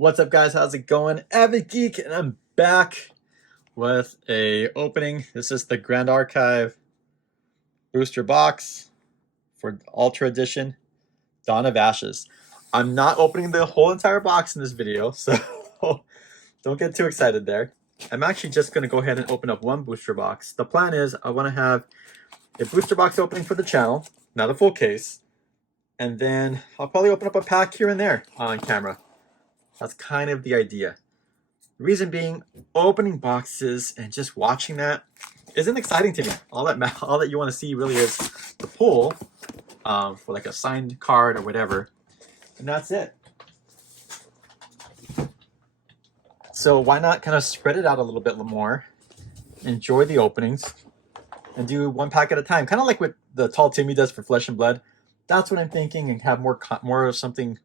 What's up, guys? How's it going? Avid Geek, and I'm back with a opening. This is the Grand Archive booster box for Ultra Edition, Dawn of Ashes. I'm not opening the whole entire box in this video, so don't get too excited there. I'm actually just going to go ahead and open up one booster box. The plan is I want to have a booster box opening for the channel, not a full case, and then I'll probably open up a pack here and there on camera. That's kind of the idea. Reason being, opening boxes and just watching that isn't exciting to me. All that you want to see really is the pull for like a signed card or whatever, and that's it. So why not kind of spread it out a little bit more, enjoy the openings, and do one pack at a time, kind of like what the Tall Timmy does for Flesh and Blood. That's what I'm thinking, and have more of something.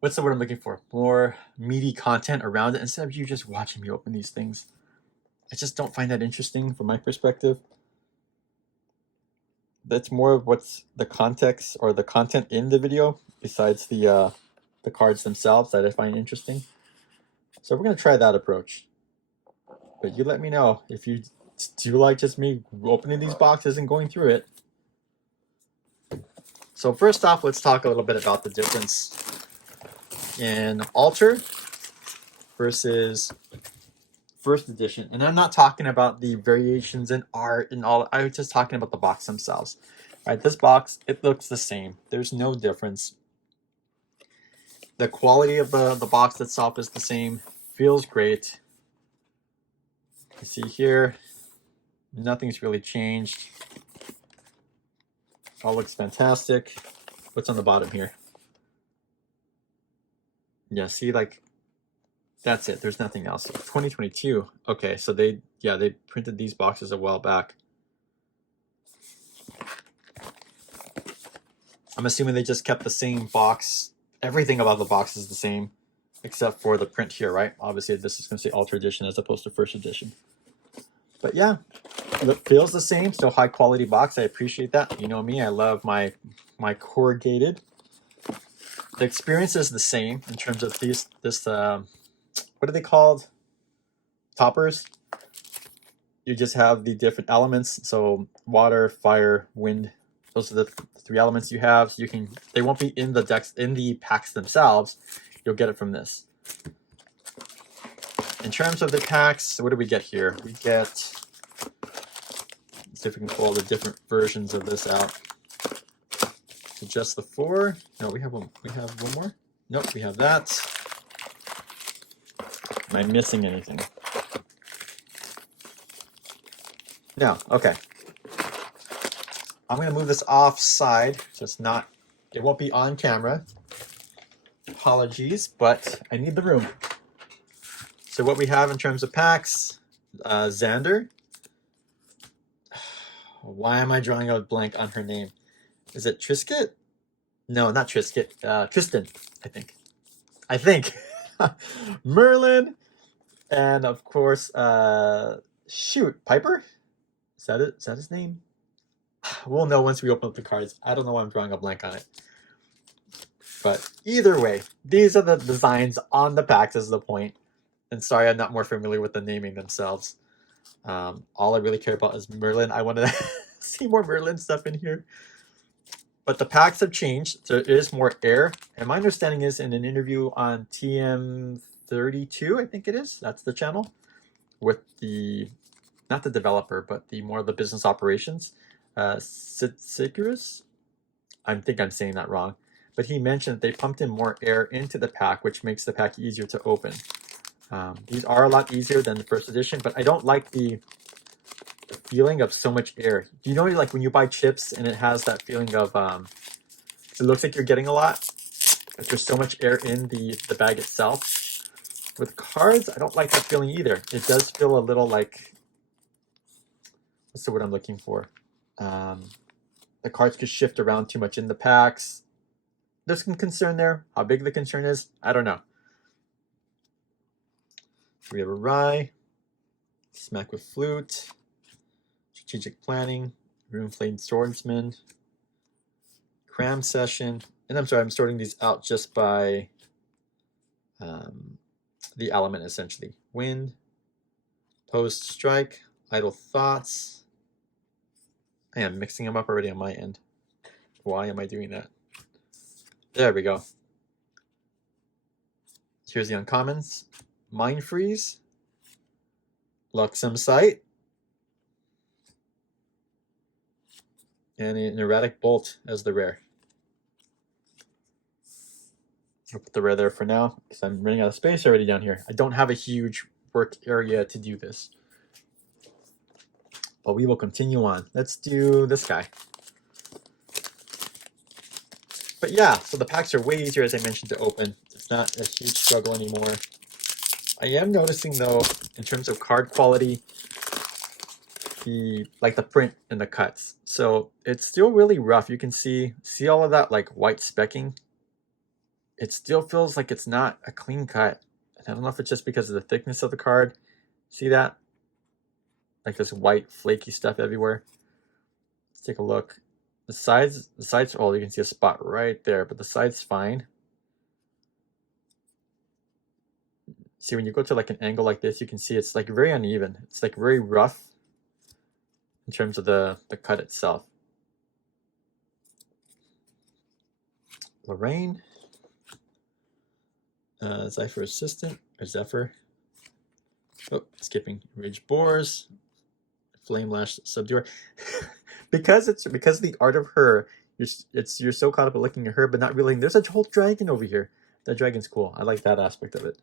What's the word I'm looking for? More meaty content around it instead of you just watching me open these things. I just don't find that interesting from my perspective. That's more of what's the context or the content in the video besides the cards themselves that I find interesting. So we're going to try that approach. But you let me know if you do like just me opening these boxes and going through it. So first off, let's talk a little bit about the difference in Ultra versus first edition. And I'm not talking about the variations in art and all. I was just talking about the box themselves. All right, this box, it looks the same. There's no difference. The quality of the box itself is the same. Feels great. You see here, nothing's really changed. All looks fantastic. What's on the bottom here? Yeah, see, like, that's it. There's nothing else. 2022. Okay, so they printed these boxes a while back. I'm assuming they just kept the same box. Everything about the box is the same, except for the print here, right? Obviously, this is going to say Ultra Edition as opposed to First Edition. But yeah, it feels the same. Still high quality box. I appreciate that. You know me. I love my corrugated. The experience is the same in terms of this what are they called? Toppers. You just have the different elements. So water, fire, wind. Those are the three elements you have. So they won't be in the decks, in the packs themselves. You'll get it from this. In terms of the packs, what do we get here? We get, let's see if we can pull all the different versions of this out. So just the 4. No, we have one more. Nope, we have that. Am I missing anything? No, okay. I'm gonna move this off side, so it won't be on camera. Apologies, but I need the room. So what we have in terms of packs, Xander. Why am I drawing a blank on her name? Is it Trisket? No, not Trisket. Tristan, I think. Merlin, and of course, shoot, Piper? Is that it? Is that his name? We'll know once we open up the cards. I don't know why I'm drawing a blank on it. But either way, these are the designs on the packs is the point. And sorry, I'm not more familiar with the naming themselves. All I really care about is Merlin. I want to see more Merlin stuff in here. But the packs have changed. There is more air. And my understanding is in an interview on TM32, I think it is. That's the channel. With not the developer, but more of the business operations. Sikurus? I think I'm saying that wrong. But he mentioned they pumped in more air into the pack, which makes the pack easier to open. These are a lot easier than the first edition, but I don't like the feeling of so much air. Do you know, like when you buy chips and it has that feeling of, it looks like you're getting a lot, but there's so much air in the bag itself. With cards, I don't like that feeling either. It does feel a little like, what's the word I'm looking for? The cards could shift around too much in the packs. There's some concern there. How big the concern is, I don't know. We have a Rye, Smack with Flute, Strategic Planning, Runeflame Swordsman, Cram Session, and I'm sorry, I'm sorting these out just by the element essentially. Wind, post, strike, idle thoughts. I am mixing them up already on my end. Why am I doing that? There we go. Here's the uncommons. Mind Freeze, Luxem Sight, and an Erratic Bolt as the rare. I'll put the rare there for now because I'm running out of space already down here. I don't have a huge work area to do this. But we will continue on. Let's do this guy. But yeah, so the packs are way easier, as I mentioned, to open. It's not a huge struggle anymore. I am noticing, though, in terms of card quality, the print and the cuts. So it's still really rough. You can see all of that like white specking. It still feels like it's not a clean cut. And I don't know if it's just because of the thickness of the card. See that? Like this white flaky stuff everywhere. Let's take a look. The sides, oh, you can see a spot right there, but the side's fine. See, when you go to like an angle like this, you can see it's like very uneven. It's like very rough in terms of the cut itself. Lorraine. Zephyr Assistant, or Zephyr. Oh, skipping. Rage Boars. Flame Lash Subduer. because the art of her, you're so caught up in looking at her, but not really. There's a whole dragon over here. That dragon's cool. I like that aspect of it.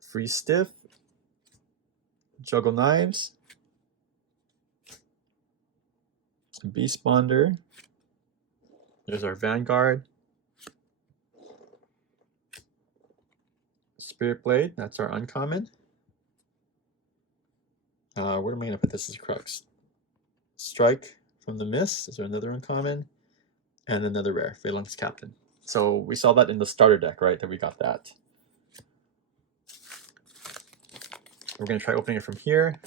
Free Stiff. Juggle Knives. Beast Bonder. There's our Vanguard. Spirit Blade, that's our uncommon. Where am I going to put this as crux? Strike from the Mist, is there another uncommon? And another rare, Phalanx Captain. So we saw that in the starter deck, right, that we got that. We're going to try opening it from here.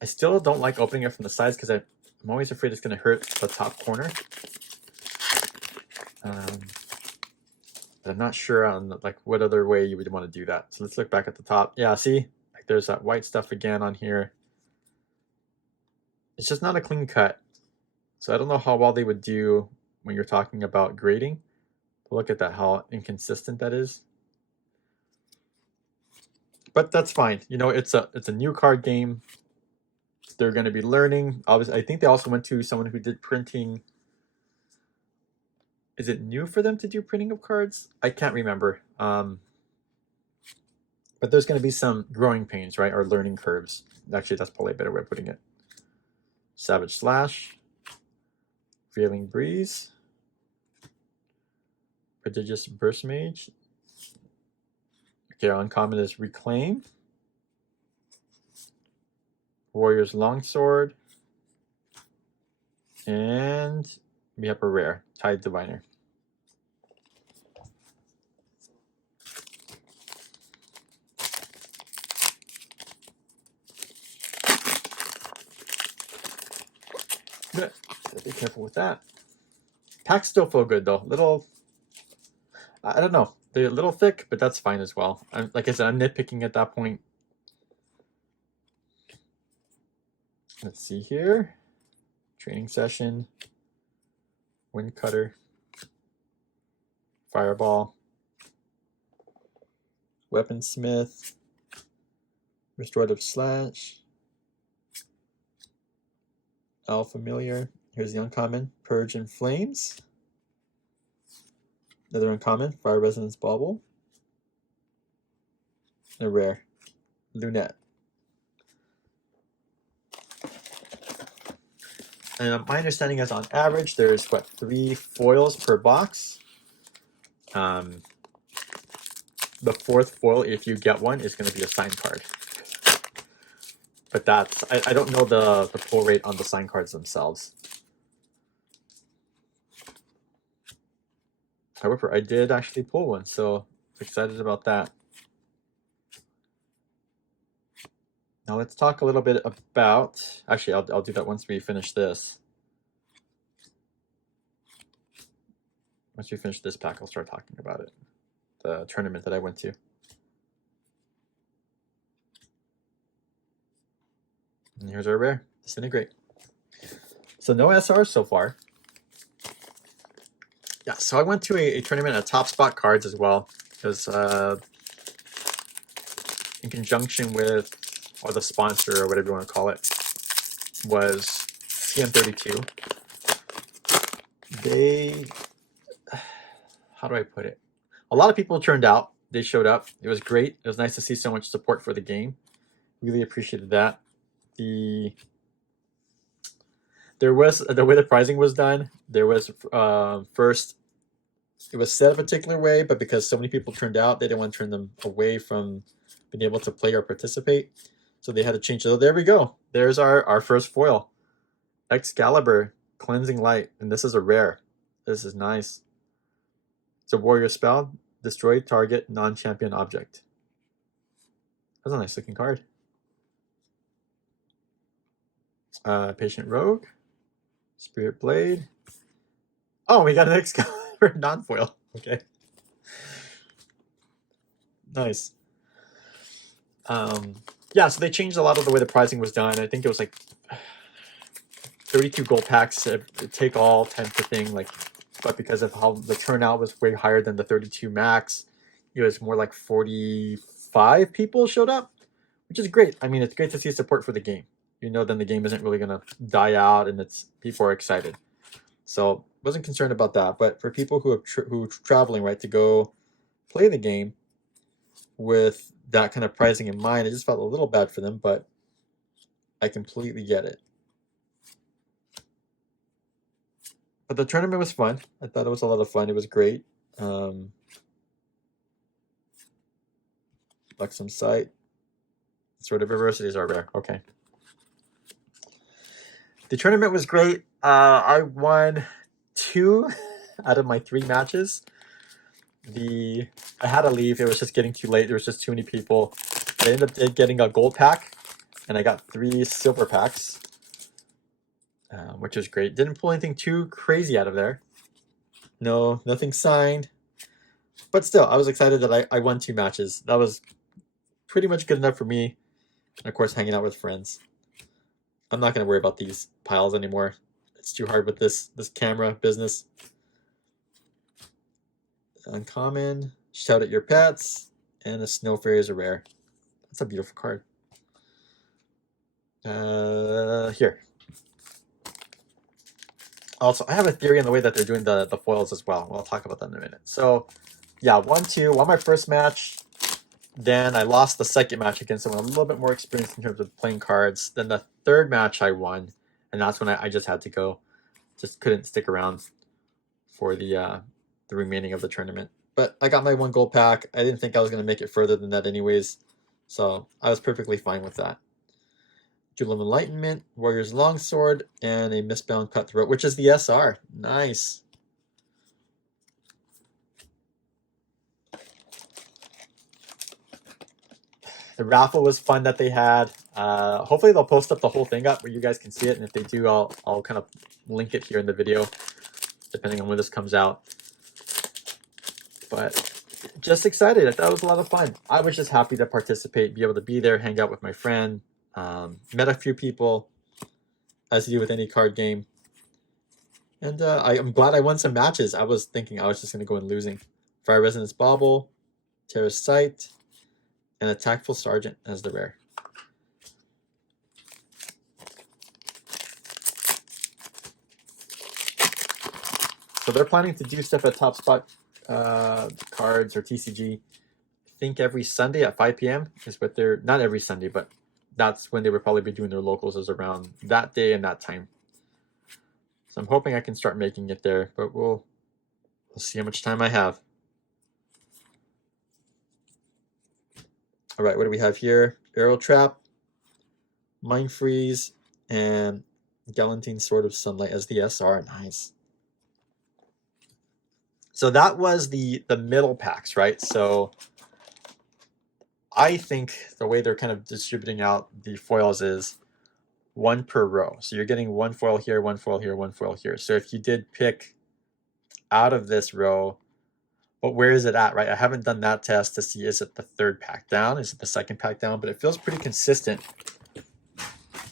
I still don't like opening it from the sides because I'm always afraid it's going to hurt the top corner. But I'm not sure on like what other way you would want to do that. So let's look back at the top. Yeah, see, like there's that white stuff again on here. It's just not a clean cut. So I don't know how well they would do when you're talking about grading. But look at that, how inconsistent that is. But that's fine. You know, it's a new card game. They're going to be learning. Obviously, I think they also went to someone who did printing. Is it new for them to do printing of cards? I can't remember. But there's going to be some growing pains, right? Or learning curves. Actually, that's probably a better way of putting it. Savage Slash. Veiling Breeze. Prodigious Burst Mage. Okay, our uncommon is Reclaim. Warrior's Longsword. And we have a rare, Tide Diviner. Good. Be careful with that. Packs still feel good though. Little, I don't know. They're a little thick, but that's fine as well. Like I said, I'm nitpicking at that point. Let's see here. Training Session. Wind Cutter. Fireball. Weaponsmith. Restorative Slash. Familiar. Here's the uncommon. Purge and Flames. Another uncommon. Fire Resonance Bauble. And a rare. Lunette. And my understanding is on average, there's, 3 foils per box. The 4th foil, if you get one, is going to be a signed card. But that's, I don't know the pull rate on the signed cards themselves. However, I did actually pull one, so excited about that. Now let's talk a little bit about, actually I'll do that once we finish this. Once we finish this pack, I'll start talking about it. The tournament that I went to. And here's our rare, Disintegrate. So no SR so far. Yeah, so I went to a tournament at Top Spot Cards as well. It was in conjunction with, or the sponsor, or whatever you want to call it, was TM32. They, how do I put it? A lot of people turned out. They showed up. It was great. It was nice to see so much support for the game. Really appreciated that. There was, the way the pricing was done, there was first, it was set a particular way, but because so many people turned out, they didn't want to turn them away from being able to play or participate. So they had to change it. So there we go. There's our first foil. Excalibur, Cleansing Light. And this is a rare. This is nice. It's a warrior spell. Destroy target non-champion object. That's a nice looking card. Patient Rogue. Spirit Blade. Oh, we got an Excalibur non-foil. Okay. Nice. Yeah, so they changed a lot of the way the pricing was done. I think it was like 32 gold packs, take all type of thing. Like, but because of how the turnout was way higher than the 32 max, it was more like 45 people showed up, which is great. I mean, it's great to see support for the game. You know, then the game isn't really gonna die out, and people are excited. So wasn't concerned about that. But for people who are traveling, right, to go play the game with that kind of pricing in mind, I just felt a little bad for them, but I completely get it. But the tournament was fun. I thought it was a lot of fun. It was great. Luxem Sight. Sword of Adversities are rare. Okay. The tournament was great. I won 2 out of my 3 matches. I had to leave. It was just getting too late. There was just too many people. I ended up getting a gold pack, and I got 3 silver packs, which was great. Didn't pull anything too crazy out of there. No, nothing signed. But still, I was excited that I won 2 matches. That was pretty much good enough for me. And of course, hanging out with friends. I'm not going to worry about these piles anymore. It's too hard with this camera business. Uncommon, Shout at Your Pets, and a Snow Fairy is a rare. That's a beautiful card. Here. Also, I have a theory on the way that they're doing the foils as well. I'll talk about that in a minute. So, yeah, 1-2. Won my first match. Then I lost the second match against someone a little bit more experienced in terms of playing cards. Then the third match I won, and that's when I just had to go. Just couldn't stick around for the remaining of the tournament. But I got my 1 gold pack. I didn't think I was going to make it further than that anyways. So I was perfectly fine with that. Jewel of Enlightenment, Warrior's Longsword, and a Mistbound Cutthroat, which is the SR. Nice. The raffle was fun that they had. Hopefully they'll post up the whole thing up where you guys can see it. And if they do, I'll kind of link it here in the video, depending on when this comes out. But just excited. I thought it was a lot of fun. I was just happy to participate, be able to be there, hang out with my friend. Met a few people, as you do with any card game. And I'm glad I won some matches. I was thinking I was just going to go in losing. Fire Resonance Bauble, Terra's Sight, and a Tactful Sergeant as the rare. So they're planning to do stuff at Top Spot Cards or TCG. I think every Sunday at 5 p.m. is what they're, not every Sunday, but that's when they would probably be doing their locals, is around that day and that time. So I'm hoping I can start making it there, but we'll see how much time I have. All right, what do we have here? Arrow Trap, Mind Freeze, and Galantine Sword of Sunlight as the SR. Nice. So that was the middle packs, right? So I think the way they're kind of distributing out the foils is 1 per row. So you're getting 1 foil here, 1 foil here, 1 foil here. So if you did pick out of this row. But where is it at, right? I haven't done that test to see, is it the third pack down? Is it the second pack down? But it feels pretty consistent.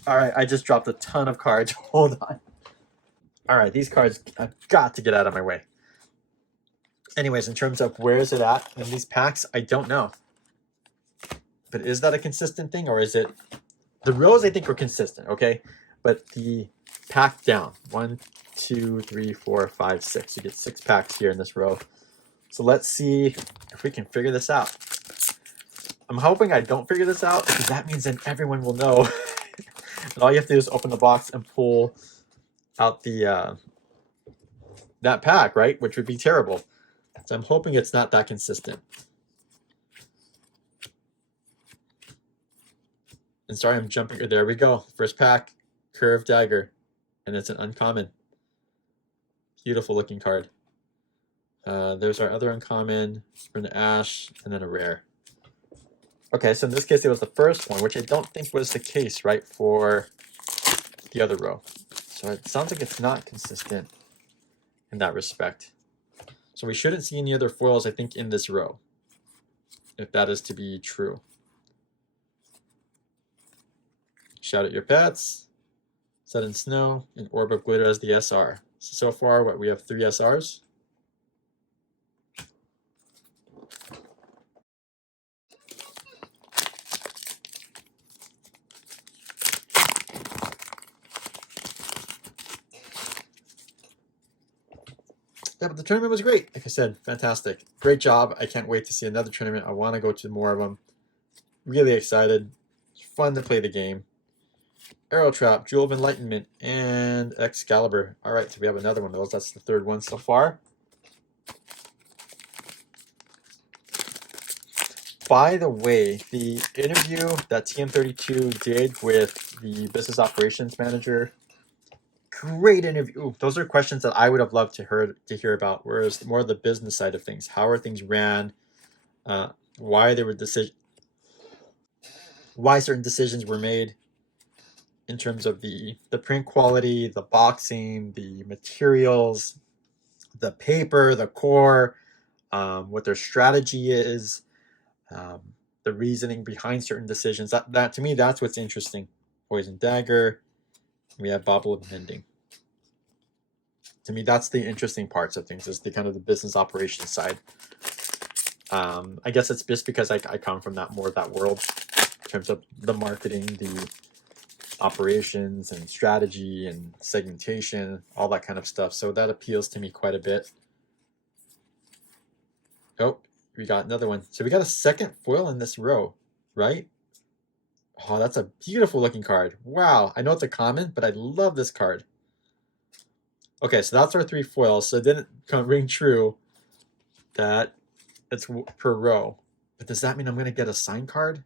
All right, I just dropped a ton of cards. Hold on. All right, these cards, I've got to get out of my way. Anyways, in terms of where is it at in these packs, I don't know. But is that a consistent thing, or is it... The rows, I think, are consistent, okay? But the pack down, 1, 2, 3, 4, 5, 6. You get 6 packs here in this row. So let's see if we can figure this out. I'm hoping I don't figure this out, because that means then everyone will know. And all you have to do is open the box and pull out the that pack, right? Which would be terrible. So I'm hoping it's not that consistent. And sorry, I'm jumping. There we go. First pack, Curved Dagger. And it's an uncommon. Beautiful looking card. There's our other uncommon, Sprint Ash, and then a rare. Okay, so in this case, it was the first one, which I don't think was the case, right, for the other row. So it sounds like it's not consistent in that respect. So we shouldn't see any other foils, I think, in this row, if that is to be true. Shout at your pets, Set in Snow, and Orb of Glitter as the SR. So far, what, we have 3 SRs? Yeah, but the tournament was great. Like I said, fantastic. Great job. I can't wait to see another tournament. I want to go to more of them. Really excited. It's fun to play the game. Arrow Trap, Jewel of Enlightenment, and Excalibur. All right, so we have another one of those. That's the third one so far. By the way, the interview that TM32 did with the business operations manager, great interview. Ooh, those are questions that I would have loved to hear about, whereas more the business side of things. How are things ran? Why there were why certain decisions were made in terms of the print quality, the boxing, the materials, the paper, the core, what their strategy is, the reasoning behind certain decisions. That to me, that's what's interesting. Poison Dagger. We have Bauble of Mending. To me, that's the interesting parts of things, is the kind of the business operations side. I guess it's just because I come from that world in terms of the marketing, the operations and strategy and segmentation, all that kind of stuff. So that appeals to me quite a bit. Oh, we got another one. So we got a second foil in this row, right? Oh, that's a beautiful looking card. Wow. I know it's a common, but I love this card. Okay, so that's our 3 foils. So it didn't ring true that it's per row. But does that mean I'm going to get a sign card?